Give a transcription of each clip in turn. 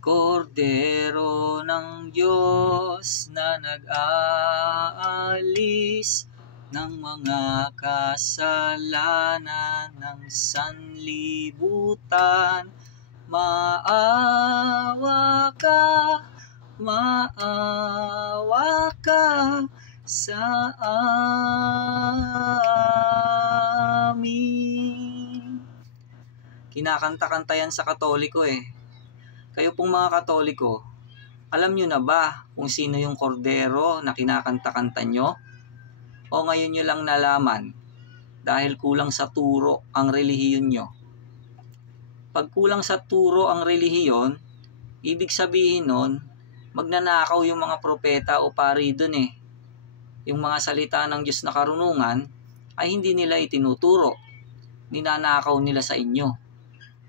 Kordero ng Diyos na nag-aalis ng mga kasalanan ng sanlibutan, maawa ka sa amin. Kinakanta-kanta yan sa Katoliko Kayo pong mga Katoliko, alam nyo na ba kung sino yung kordero na kinakanta-kanta nyo? O ngayon nyo lang nalaman dahil kulang sa turo ang relihiyon nyo? Pag kulang sa turo ang relihiyon, ibig sabihin nun, magnanakaw yung mga propeta o pari dun Yung mga salita ng Diyos na karunungan ay hindi nila itinuturo. Ninanakaw nila sa inyo.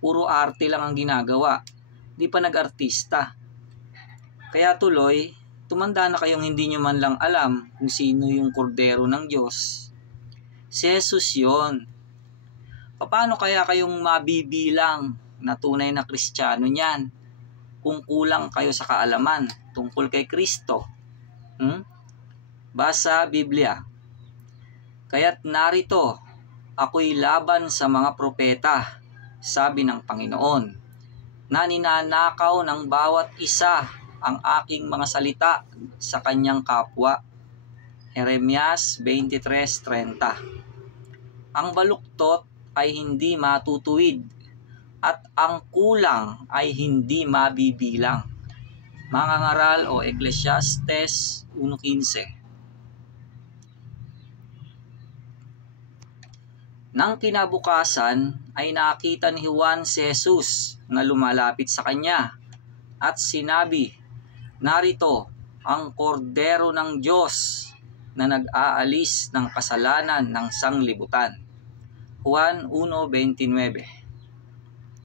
Puro arte lang ang ginagawa. Di pa nag-artista. Kaya tuloy, tumanda na kayong hindi nyo man lang alam kung sino yung kordero ng Diyos. Si Jesus yun. Paano kaya kayong mabibilang na tunay na Kristiyano niyan kung kulang kayo sa kaalaman tungkol kay Kristo? Basa Biblia. Kaya't narito, ako'y laban sa mga propeta, sabi ng Panginoon, na ninanakaw ng bawat isa ang aking mga salita sa kanyang kapwa. Jeremias 23:30. Ang baluktot ay hindi matutuwid at ang kulang ay hindi mabibilang. Mangangaral o Ecclesiastes 1:15. Nang kinabukasan ay nakita ni Juan si Jesus na lumalapit sa kanya at sinabi, "Narito ang kordero ng Diyos na nag-aalis ng kasalanan ng sanglibutan." Juan 1:29.